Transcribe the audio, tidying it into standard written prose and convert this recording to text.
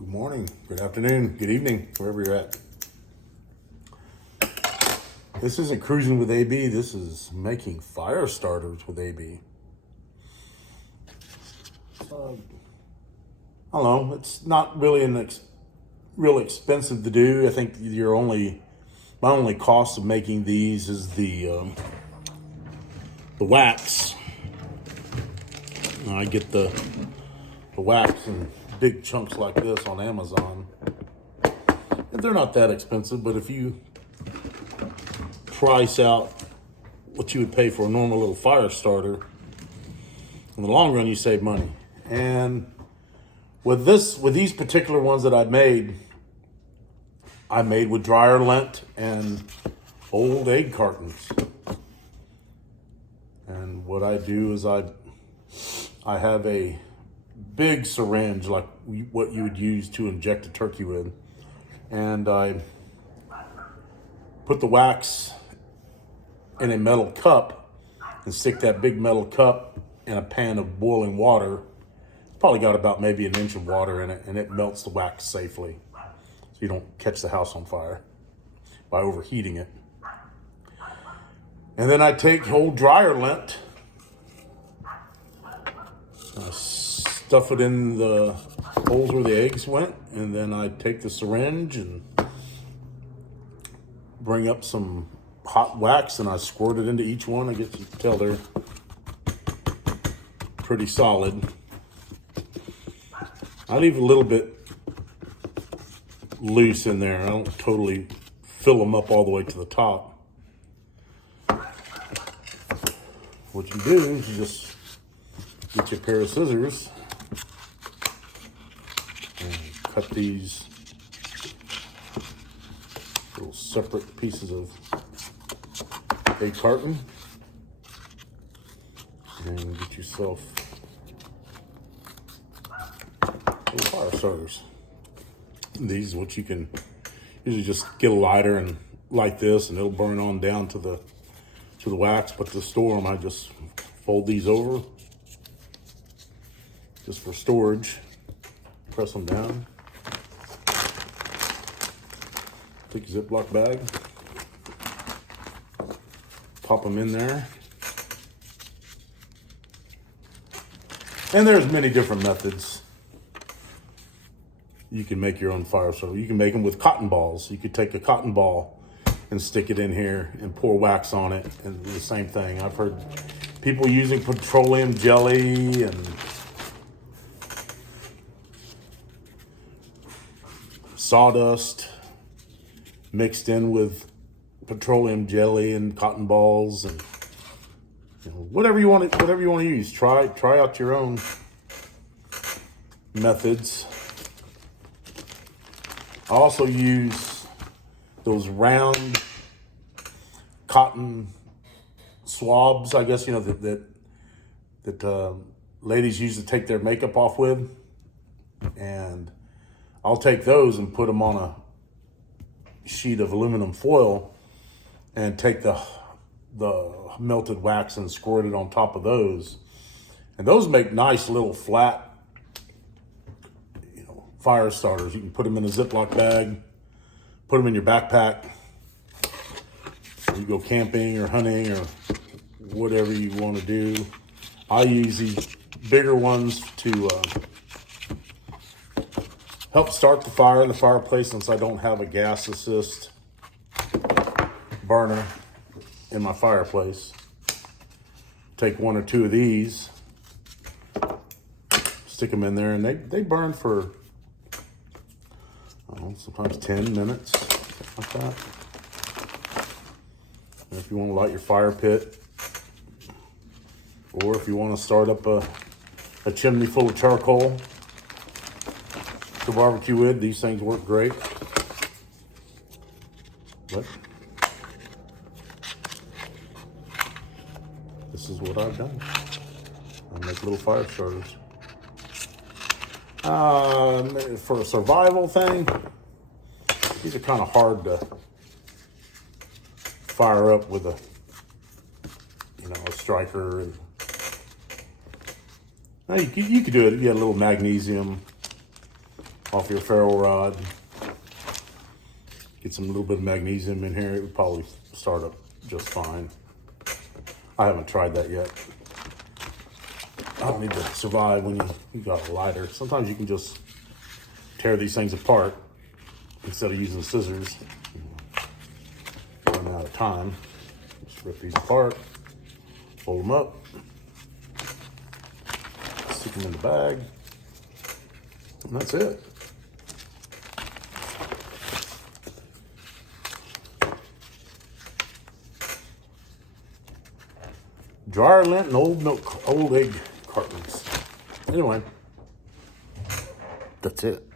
Good morning, good afternoon, good evening, wherever you're at. This isn't cruising with AB, this is making fire starters with AB. I don't know, it's not really real expensive to do. I think my only cost of making these is the wax. I get the wax in big chunks like this on Amazon. And they're not that expensive, but if you price out what you would pay for a normal little fire starter, in the long run you save money. And with these particular ones that I made with dryer lint and old egg cartons. And what I do is I have a big syringe like what you would use to inject a turkey with, and I put the wax in a metal cup and stick that big metal cup in a pan of boiling water. It's probably got about maybe an inch of water in it, and it melts the wax safely so you don't catch the house on fire by overheating it. And then I take old dryer lint, stuff it in the holes where the eggs went, and then I take the syringe and bring up some hot wax and I squirt it into each one. You can tell they're pretty solid. I leave a little bit loose in there. I don't totally fill them up all the way to the top. What you do is you just get your pair of scissors and cut these little separate pieces of egg carton and get yourself little fire starters. These is what you can usually just get a lighter and light this, and it'll burn on down to the wax. But to store them, I just fold these over just for storage. Press them down. Take a Ziploc bag, pop them in there. And there's many different methods. You can make your own fire starter. You can make them with cotton balls. You could take a cotton ball and stick it in here and pour wax on it, and the same thing. I've heard people using petroleum jelly and sawdust mixed in with petroleum jelly and cotton balls, and whatever you want to use. Try out your own methods. I also use those round cotton swabs, I guess, that ladies use to take their makeup off with. And I'll take those and put them on a sheet of aluminum foil and take the melted wax and squirt it on top of those. And those make nice little flat fire starters. You can put them in a Ziploc bag, put them in your backpack. You go camping or hunting or whatever you want to do. I use these bigger ones to help start the fire in the fireplace, since I don't have a gas assist burner in my fireplace. Take one or two of these, stick them in there, and they burn for sometimes 10 minutes, like that. And if you want to light your fire pit, or if you want to start up a chimney full of charcoal to barbecue with, these things work great. But this is what I've done. I make little fire starters. For a survival thing, these are kind of hard to fire up with a striker. You could do it. You get a little magnesium off your ferro rod. Get some little bit of magnesium in here. It would probably start up just fine. I haven't tried that yet. I don't need to survive when you got a lighter. Sometimes you can just tear these things apart instead of using scissors. Running out of time. Just rip these apart, fold them up, stick them in the bag, and that's it. Dryer lint and old egg cartons. Anyway, that's it.